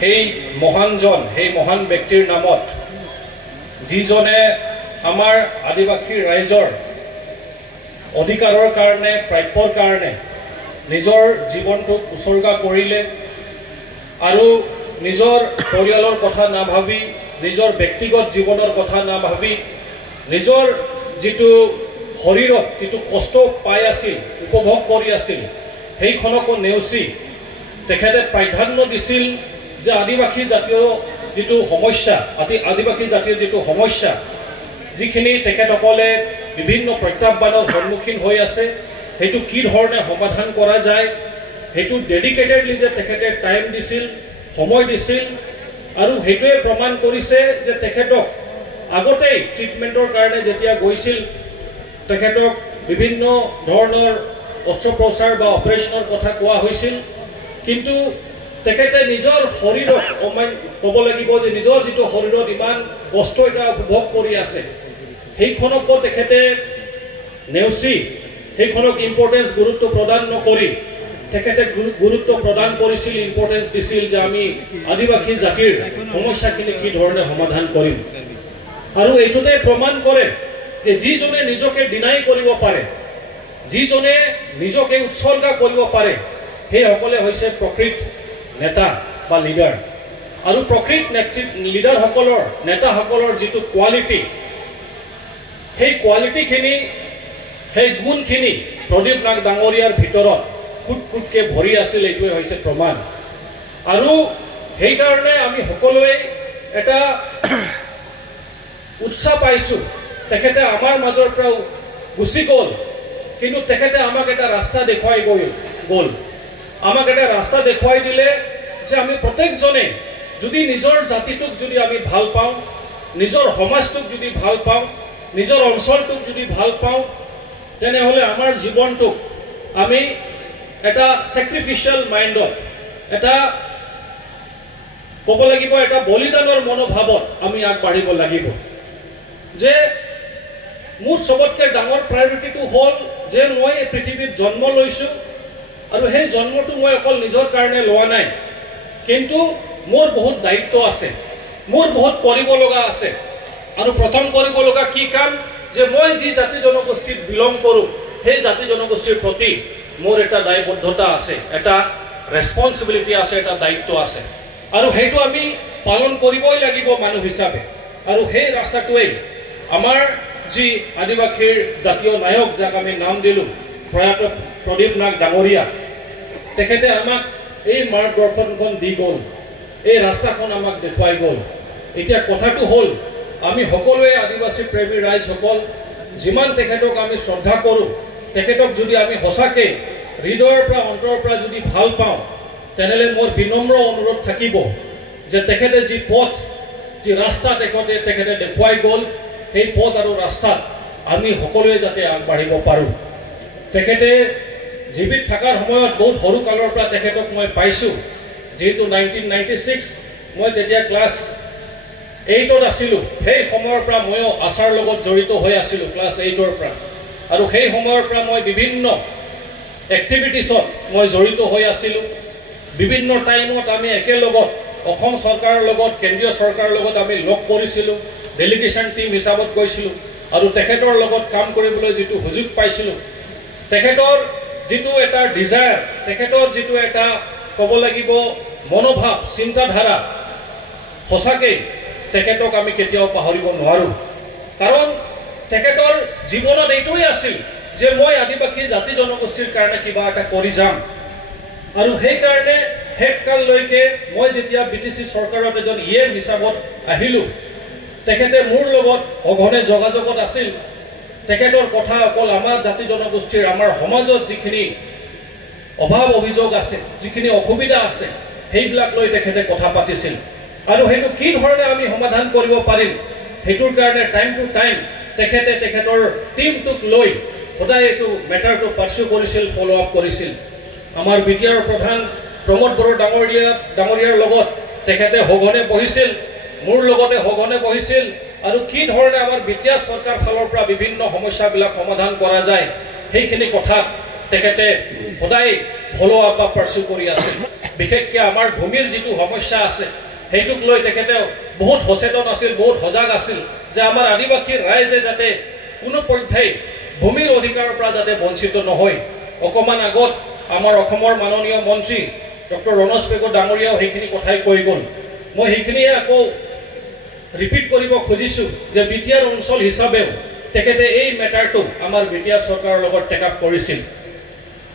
সেই মহানজন সেই মহান ব্যক্তিৰ নামত যিজনে আমাৰ আদিবাসী ৰাইজৰ অধিকাৰৰ কাৰণে প্ৰাপ্যৰ কাৰণে নিজৰ জীৱনটোক উৎসৰ্গা কৰিলে আৰু নিজৰ পৰিয়ালৰ কথা নাভাবি নিজৰ ব্যক্তিগত জীৱনৰ কথা নাভাবি নিজৰ যিটো শৰীৰত যিটো কষ্ট পাই আছিল উপভোগ কৰি আছিল সেইখনকো নেওচি তেখেতে প্ৰাধান্য দিছিল যে আদিবাসী জাতীয় যিটো সমস্যা আদিবাসী জাতিৰ যিটো সমস্যা যিখিনি তেখেতসকলে বিভিন্ন প্ৰত্যাহ্বানৰ সন্মুখীন হৈ আছে সেইটো কি ধৰণে সমাধান কৰা যায় সেইটো ডেডিকেটেডলি যে তেখেতে টাইম দিছিল সময় দিছিল আৰু সেইটোৱে প্ৰমাণ কৰিছে যে তেখেতক আগতেই ট্ৰিটমেণ্টৰ কাৰণে যেতিয়া গৈছিল তেখেতক বিভিন্ন ধৰণৰ অস্ত্ৰোপচাৰ বা অপাৰেশ্যনৰ কথা কোৱা হৈছিল কিন্তু তেখেতে নিজৰ শৰীৰত ক'ব লাগিব যে নিজৰ যিটো শৰীৰত ইমান কষ্ট এটা উপভোগ কৰি আছে সেইখনকো তেখেতে নেওচি সেইখনক ইম্পৰ্টেঞ্চ গুৰুত্ব প্ৰদান নকৰি তেখেতে গুৰুত্ব প্ৰদান কৰিছিল ইম্পৰ্টেঞ্চ দিছিল যে আমি আদিবাসী জাতিৰ সমস্যাখিনি কি ধৰণে সমাধান কৰিম আৰু এইটোতে প্ৰমাণ কৰে যে যিজনে নিজকে ডিনাই কৰিব পাৰে যিজনে নিজকে উৎসৰ্গা কৰিব পাৰে সেইসকলে হৈছে প্ৰকৃত নেতা বা লিডাৰ আৰু প্ৰকৃত লিডাৰসকলৰ নেতাসকলৰ যিটো কোৱালিটি সেই কোৱালিটিখিনি সেই গুণখিনি প্ৰদীপ নাগ ডাঙৰীয়াৰ ভিতৰত কুটকুটকে ভৰি আছিল এইটোৱে হৈছে প্ৰমাণ আৰু সেইকাৰণে আমি সকলোৱে এটা উৎসাহ পাইছোঁ তেখেতে আমাৰ মাজৰ পৰা গুচি গ'ল কিন্তু তেখেতে আমাক এটা ৰাস্তা দেখুৱাই গ'ল আমাক এটা ৰাস্তা দেখুৱাই দিলে যে আমি প্ৰত্যেকজনে যদি নিজৰ জাতিটোক যদি আমি ভাল পাওঁ নিজৰ সমাজটোক যদি ভাল পাওঁ নিজৰ অঞ্চলটোক যদি ভাল পাওঁ তেনেহ'লে আমাৰ জীৱনটোক আমি এটা চেক্ৰিফিচিয়েল মাইণ্ডত এটা ক'ব লাগিব এটা বলিদানৰ মনোভাৱত আমি আগবাঢ়িব লাগিব যে মোৰ সবতকৈ ডাঙৰ প্ৰায়ৰিটিটো হ'ল যে মই এই পৃথিৱীত জন্ম লৈছোঁ আৰু সেই জন্মটো মই অকল নিজৰ কাৰণে লোৱা নাই কিন্তু মোৰ বহুত দায়িত্ব আছে মোৰ বহুত কৰিব লগা আছে আৰু প্ৰথম কৰিব লগা কি কাম যে মই যি জাতি জনগোষ্ঠীত বিলং কৰোঁ সেই জাতি জনগোষ্ঠীৰ প্ৰতি মোৰ এটা দায়বদ্ধতা আছে এটা ৰেছপন্সিবিলিটি আছে এটা দায়িত্ব আছে আৰু সেইটো আমি পালন কৰিবই লাগিব মানুহ হিচাপে আৰু সেই ৰাস্তাটোৱেই আমাৰ যি আদিবাসীৰ জাতীয় নায়ক যাক আমি নাম দিলোঁ প্ৰয়াত প্ৰদীপ নাগ ডাঙৰীয়া তেখেতে আমাক এই মাৰ্গদৰ্শনখন দি গ'ল এই ৰাস্তাখন আমাক দেখুৱাই গ'ল এতিয়া কথাটো হ'ল আমি সকলোৱে আদিবাসী প্ৰেমী ৰাইজসকল যিমান তেখেতক আমি শ্ৰদ্ধা কৰোঁ তেখেতক যদি আমি সঁচাকৈ হৃদয়ৰ পৰা অন্তৰৰ পৰা যদি ভাল পাওঁ তেনেহ'লে মোৰ বিনম্ৰ অনুৰোধ থাকিব যে তেখেতে যি পথ যি ৰাস্তা তেখেতে দেখুৱাই গ'ল সেই পথ আৰু ৰাস্তাত আমি সকলোৱে যাতে আগবাঢ়িব পাৰোঁ তেখেতে জীৱিত থকাৰ সময়ত বহুত সৰু কালৰ পৰা তেখেতক মই পাইছোঁ যিহেতু 1996 মই তেতিয়া ক্লাছ 8ত আছিলোঁ সেই সময়ৰ পৰা ময়ো আচাৰ লগত জড়িত হৈ আছিলোঁ ক্লাছ 8ৰ পৰা আৰু সেই সময়ৰ পৰা মই বিভিন্ন এক্টিভিটিছত মই জড়িত হৈ আছিলোঁ বিভিন্ন টাইমত আমি একেলগত অসম চৰকাৰৰ লগত কেন্দ্ৰীয় চৰকাৰৰ লগত আমি লগ কৰিছিলোঁ ডেলিগেশ্যন টিম হিচাপত গৈছিলোঁ আৰু তেখেতৰ লগত কাম কৰিবলৈ যিটো সুযোগ পাইছিলোঁ তেখেতৰ যিটো এটা ডিজায়াৰ তেখেতৰ যিটো এটা ক'ব লাগিব মনোভাৱ চিন্তাধাৰা সঁচাকৈ তেখেতক আমি কেতিয়াও পাহৰিব নোৱাৰোঁ কাৰণ তেখেতৰ জীৱনত এইটোৱে আছিল যে মই আদিবাসী জাতি জনগোষ্ঠীৰ কাৰণে কিবা এটা কৰি যাম আৰু সেইকাৰণে শেষকাললৈকে মই যেতিয়া BTC চৰকাৰত এজন EM হিচাপত আহিলোঁ তেখেতে মোৰ লগত সঘনে যোগাযোগত আছিল তেখেতৰ কথা অকল আমাৰ জাতি জনগোষ্ঠীৰ আমাৰ সমাজত যিখিনি অভাৱ অভিযোগ আছে যিখিনি অসুবিধা আছে সেইবিলাক লৈ তেখেতে কথা পাতিছিল আৰু সেইটো কি ধৰণে আমি সমাধান কৰিব পাৰিম সেইটোৰ কাৰণে টাইম টু টাইম তেখেতে তেখেতৰ টিমটোক লৈ সদায় এইটো মেটাৰটো পাৰ্চু কৰিছিল ফলো আপ কৰিছিল আমাৰ বিটিআৰ প্ৰধান প্ৰমোদ বড়ো ডাঙৰীয়াৰ লগত তেখেতে সঘনে বহিছিল মোৰ লগতে সঘনে বহিছিল আৰু কি ধৰণে আমাৰ বিটিআৰ চৰকাৰ ফালৰ পৰা বিভিন্ন সমস্যাবিলাক সমাধান কৰা যায় সেইখিনি কথা তেখেতে সদায় ফলো আপ বা পাৰ্চু কৰি আছে বিশেষকৈ আমাৰ ভূমিৰ যিটো সমস্যা আছে সেইটোক লৈ তেখেতে বহুত সচেতন আছিল, বহুত সজাগ আছিল যে আমাৰ আদিবাসীৰ ৰাইজে যাতে কোনো পৰ্যায় ভূমিৰ অধিকাৰৰ পৰা যাতে বঞ্চিত নহয়। অকণমান আগত আমাৰ অসমৰ মাননীয় মন্ত্ৰী ডক্টৰ ৰণোজ পেগু ডাঙৰীয়াও সেইখিনি কথাই কৈ গ'ল। মই সেইখিনিয়ে আকৌ ৰিপিট কৰিব খুজিছোঁ যে বিটিআৰ অঞ্চল হিচাপেও তেখেতে এই মেটাৰটো আমাৰ বিটিআৰ চৰকাৰৰ লগত টেক আপ কৰিছিল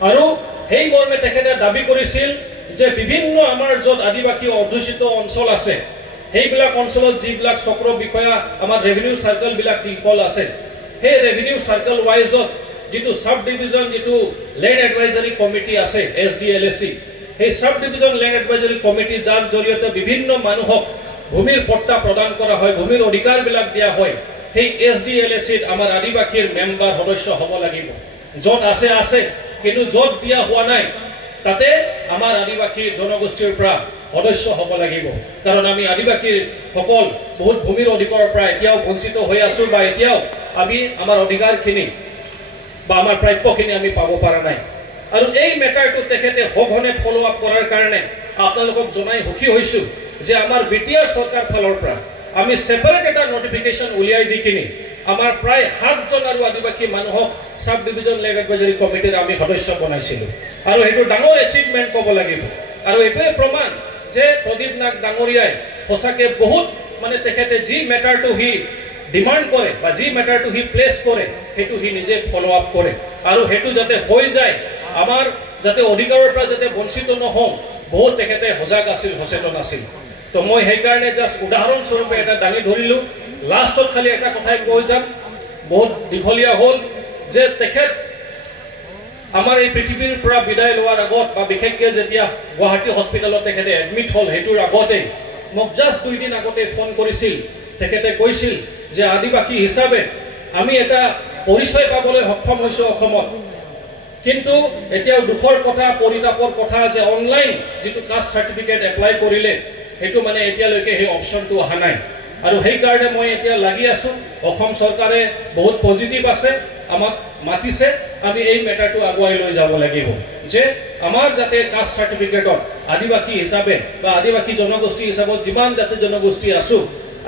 আৰু সেই মৰ্মে তেখেতে দাবী কৰিছিল যে বিভিন্ন আমাৰ য'ত আদিবাসী অধ্যুষিত অঞ্চল আছে সেইবিলাক অঞ্চলত যিবিলাক চক্ৰ বিষয়া আমাৰ ৰেভিনিউ চাৰ্কলবিলাক যিসকল আছে সেই ৰেভিনিউ চাৰ্কল ৱাইজত যিটো সাব ডিভিজন যিটো লেণ্ড এডভাইজাৰী কমিটি আছে SDLAC, সেই sub division land advisory committee যাৰ জৰিয়তে বিভিন্ন মানুহক ভূমিৰ পট্টা প্ৰদান কৰা হয়, ভূমিৰ অধিকাৰবিলাক দিয়া হয়, সেই SDLACত আমাৰ আদিবাসীৰ মেম্বাৰ সদস্য হ'ব লাগিব। য'ত আছে আছে, কিন্তু য'ত দিয়া হোৱা নাই তাতে আমাৰ আদিবাসী জনগোষ্ঠীৰ পৰা সদস্য হ'ব লাগিব। কাৰণ আমি আদিবাসীৰ সকল বহুত ভূমিৰ অধিকাৰৰ পৰা এতিয়াও বঞ্চিত হৈ আছোঁ বা এতিয়াও আমি আমাৰ অধিকাৰখিনি বা আমাৰ প্ৰাপ্যখিনি আমি পাব পৰা নাই। আৰু এই মেটাৰটো তেখেতে সঘনে ফ'ল' আপ কৰাৰ কাৰণে আপোনালোকক জনাই সুখী হৈছোঁ যে আমাৰ বিটিআৰ চৰকাৰ ফালৰ পৰা আমি ছেপাৰেট এটা নটিফিকেশ্যন উলিয়াই দি কিনি আমাৰ প্ৰায় 7জন আৰু আদিবাসী মানুহক সাব ডিভিজন লেণ্ড এডভাইজাৰী কমিটিৰ আমি সদস্য বনাইছিলোঁ আৰু সেইটো ডাঙৰ এচিভমেণ্ট ক'ব লাগিব। আৰু এইটোৱে প্ৰমাণ যে প্ৰদীপ নাগ ডাঙৰীয়াই সঁচাকৈ বহুত মানে তেখেতে যি মেটাৰটো সি ডিমাণ্ড কৰে বা যি মেটাৰটো সি প্লেচ কৰে সেইটো সি নিজে ফ'ল' আপ কৰে আৰু সেইটো যাতে হৈ যায়, আমাৰ যাতে অধিকাৰৰ পৰা যাতে বঞ্চিত নহওঁ, বহুত তেখেতে সজাগ আছিল, সচেতন আছিল। তো মই সেইকাৰণে জাষ্ট উদাহৰণস্বৰূপে এটা দাঙি ধৰিলোঁ। লাষ্টত খালি এটা কথাই কৈ যাম, বহুত দীঘলীয়া হ'ল যে তেখেত আমাৰ এই পৃথিৱীৰ পৰা বিদায় লোৱাৰ আগত বা বিশেষকৈ যেতিয়া গুৱাহাটী হস্পিটেলত তেখেতে এডমিট হ'ল সেইটোৰ আগতেই মোক জাষ্ট 2 দিন আগতে ফোন কৰিছিল। তেখেতে কৈছিল যে আদিবাসী হিচাপে আমি এটা পৰিচয় পাবলৈ সক্ষম হৈছোঁ অসমত, কিন্তু এতিয়াও দুখৰ কথা, পৰিতাপৰ কথা যে অনলাইন যিটো কাষ্ট চাৰ্টিফিকেট এপ্লাই কৰিলে সেইটো মানে এতিয়ালৈকে সেই অপশ্যনটো অহা নাই। আৰু সেইকাৰণে মই এতিয়া লাগি আছোঁ। অসম চৰকাৰে বহুত পজিটিভ আছে, আমাক মাতিছে, আমি এই মেটাৰটো আগুৱাই লৈ যাব লাগিব যে আমাৰ যাতে কাষ্ট চাৰ্টিফিকেটত আদিবাসী হিচাপে বা আদিবাসী জনগোষ্ঠী হিচাপত যিমান যাতে জনগোষ্ঠী আছোঁ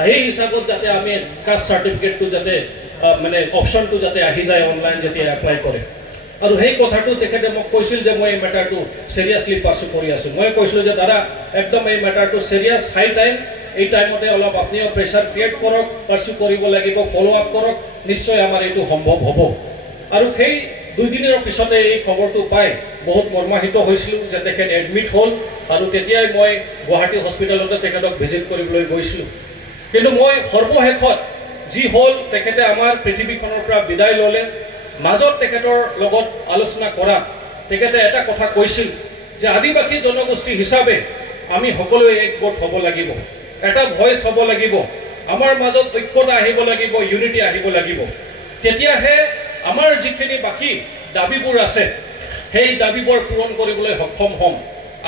সেই হিচাপত যাতে আমি কাষ্ট চাৰ্টিফিকেটটো যাতে মানে অপশ্যনটো যাতে আহি যায় অনলাইন যেতিয়া এপ্লাই কৰে। আৰু সেই কথাটো তেখেতে মোক কৈছিল যে মই এই মেটাৰটো চিৰিয়াছলি পাৰ্চু কৰি আছোঁ। মই কৈছিলোঁ যে দাদা একদম এই মেটাৰটো চিৰিয়াছ, হাই টাইম, এই টাইমতে অলপ আপুনিও প্ৰেছাৰ ক্ৰিয়েট কৰক, পাৰ্চু কৰিব লাগিব, ফ'ল' আপ কৰক, নিশ্চয় আমাৰ এইটো সম্ভৱ হ'ব। আৰু সেই 2 দিনৰ পিছতে এই খবৰটো পাই বহুত মৰ্মাহিত হৈছিলোঁ যে তেখেত এডমিট হ'ল আৰু তেতিয়াই মই গুৱাহাটী হস্পিটেলতে তেখেতক ভিজিট কৰিবলৈ গৈছিলোঁ। কিন্তু মই সৰ্বশেষত যি হ'ল তেখেতে আমাৰ পৃথিৱীখনৰ পৰা বিদায় ল'লে, মাজত তেখেতৰ লগত আলোচনা কৰা তেখেতে এটা কথা কৈছিল যে আদিবাসী জনগোষ্ঠী হিচাপে আমি সকলোৱে একগোট হ'ব লাগিব, এটা ভইচ হ'ব লাগিব, আমাৰ মাজত ঐক্যতা আহিব লাগিব, ইউনিটি আহিব লাগিব। তেতিয়াহে আমাৰ যিখিনি বাকী দাবীবোৰ আছে সেই দাবীবোৰ পূৰণ কৰিবলৈ সক্ষম হ'ম।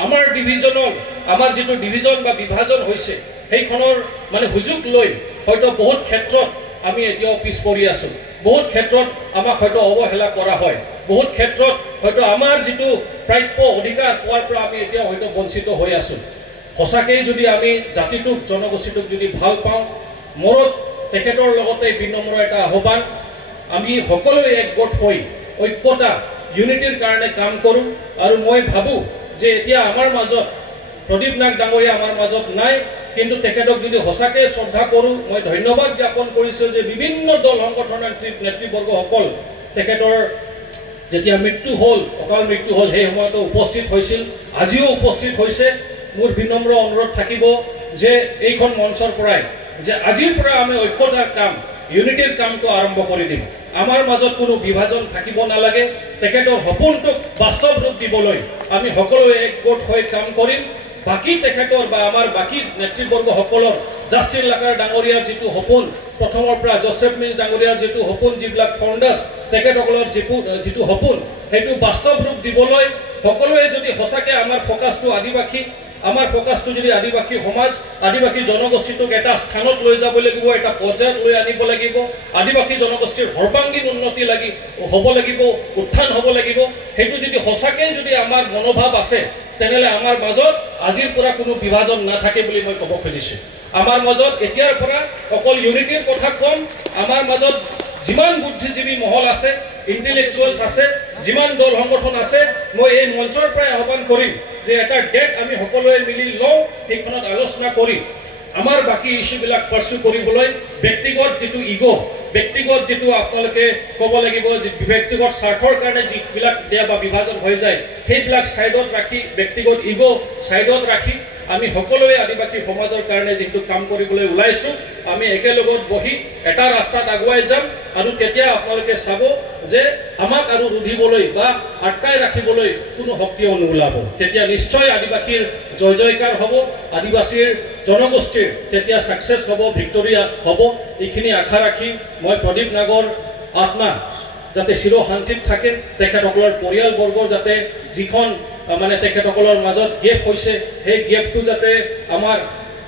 আমাৰ ডিভিজনৰ আমাৰ যিটো ডিভিজন বা বিভাজন হৈছে সেইখনৰ মানে সুযোগ লৈ হয়তো বহুত ক্ষেত্ৰত আমি এতিয়াও পিছ পৰি আছোঁ, বহুত ক্ষেত্ৰত আমাক হয়তো অৱহেলা কৰা হয়, বহুত ক্ষেত্ৰত হয়তো আমাৰ যিটো প্ৰাপ্য অধিকাৰ পোৱাৰ পৰা আমি এতিয়াও হয়তো বঞ্চিত হৈ আছোঁ। সঁচাকেই যদি আমি জাতিটোক জনগোষ্ঠীটোক যদি ভাল পাওঁ, মোৰত তেখেতৰ লগতে বিনম্ৰ এটা আহ্বান, আমি সকলোৱে একগোট হৈ ঐক্যতা ইউনিটিৰ কাৰণে কাম কৰোঁ। আৰু মই ভাবোঁ যে এতিয়া আমাৰ মাজত প্ৰদীপ নাগ ডাঙৰীয়া আমাৰ মাজত নাই, কিন্তু তেখেতক যদি সঁচাকৈ শ্ৰদ্ধা কৰোঁ, মই ধন্যবাদ জ্ঞাপন কৰিছোঁ যে বিভিন্ন দল সংগঠনৰ নেতৃবৰ্গসকল তেখেতৰ যেতিয়া মৃত্যু হ'ল, অকাল মৃত্যু হ'ল, সেই সময়তো উপস্থিত হৈছিল, আজিও উপস্থিত হৈছে। মোৰ বিনম্ৰ অনুৰোধ থাকিব যে এইখন মঞ্চৰ পৰাই যে আজিৰ পৰা আমি ঐক্যতাৰ কাম, ইউনিটিৰ কামটো আৰম্ভ কৰি দিম। আমাৰ মাজত কোনো বিভাজন থাকিব নালাগে। তেখেতৰ সপোনটোক বাস্তৱ ৰূপ দিবলৈ আমি সকলোৱে একগোট হৈ কাম কৰিম। বাকী তেখেতৰ বা আমাৰ বাকী নেতৃবৰ্গসকলৰ জাষ্টিন লাকাৰ ডাঙৰীয়াৰ যিটো সপোন, প্ৰথমৰ পৰা জোচেফ মিল ডাঙৰীয়াৰ যিটো সপোন, যিবিলাক ফাউণ্ডাৰ্ছ তেখেতসকলৰ যিটো সপোন, সেইটো বাস্তৱ ৰূপ দিবলৈ সকলোৱে যদি সঁচাকৈ আমাৰ ফ'কাছটো আদিবাসী, আমাৰ ফ'কাছটো যদি আদিবাসী সমাজ, আদিবাসী জনগোষ্ঠীটোক এটা স্থানত লৈ যাব লাগিব, এটা পৰ্যায়ত লৈ আনিব লাগিব, আদিবাসী জনগোষ্ঠীৰ সৰ্বাংগীন উন্নতি হ'ব লাগিব, উত্থান হ'ব লাগিব, সেইটো যদি সঁচাকৈ যদি আমাৰ মনোভাৱ আছে তেনেহ'লে আমাৰ মাজত আজিৰ পৰা কোনো বিভাজন নাথাকে বুলি মই ক'ব খুজিছোঁ আমাৰ মাজত এতিয়াৰ পৰা অকল ইউনিটিৰ কথা কম আমাৰ মাজত যিমান বুদ্ধিজীৱী মহল আছে ইন্টেলেকচুৱেলছ আছে যিমান দল সংগঠন আছে মই এই মঞ্চৰ পৰাই আহ্বান কৰিম যে এটা ডেট আমি সকলোৱে মিলি লওঁ সেইখনত আলোচনা কৰি আমাৰ বাকি ইস্যুবিলাক পাৰ্সু কৰিবলৈ ব্যক্তিগত যেটো ইগো ব্যক্তিগত যেটো আপোনালোকে ক'ব লাগিব যে ব্যক্তিগত স্বাৰ্থৰ কাৰণে যিবিলাক দিয়া বা বিভাজন হৈ যায় সেইবিলাক সাইডত ৰাখি ব্যক্তিগত ইগো সাইডত ৰাখি আমি সকলোৱে আদিবাসী সমাজৰ কাৰণে যেটো কাম কৰিবলৈ ওলাইছো আমি একেলগত বহি এটা ৰাস্তাত আগুৱাই যাম আৰু তেতিয়া আপোনালোকে চাব যে আমাক আৰু ৰুধিবলৈ বা আটকাই ৰাখিবলৈ কোনো শক্তিও নোলাব তেতিয়া নিশ্চয় আদিবাসীৰ জয় জয়কাৰ হ'ব আদিবাসীৰ জনগোষ্ঠীৰ তেতিয়া সাকসেস হ'ব ভিক্টোৰিয়া হ'ব এইখিনি আশা ৰাখি মই প্ৰদীপ নাগৰ আত্মা যাতে চিৰ শান্তিত থাকে তেখেতসকলৰ পৰিয়ালবৰ্গৰ যাতে যিখন মানে তেখেতসকলৰ মাজত গেপ হৈছে সেই গেপটো যাতে আমাৰ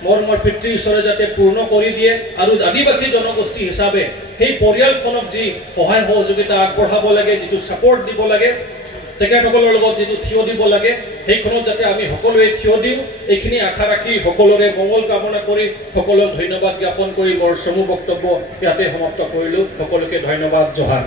মোৰ পিতৃ ঈশ্বৰে যাতে পূৰ্ণ কৰি দিয়ে আৰু আদিবাসী জনগোষ্ঠী হিচাপে সেই পৰিয়ালখনক যি সহায় সহযোগিতা আগবঢ়াব লাগে যিটো সাপোৰ্ট দিব লাগে তেখেতসকলৰ লগত যিটো থিয় দিব লাগে সেইখনত যাতে আমি সকলোৱে থিয় দিওঁ এইখিনি আশা ৰাখি সকলোৰে মংগল কামনা কৰি সকলোক ধন্যবাদ জ্ঞাপন কৰি মোৰ সমূহ বক্তব্য ইয়াতে সমাপ্ত কৰিলোঁ সকলোকে ধন্যবাদ জোহাৰ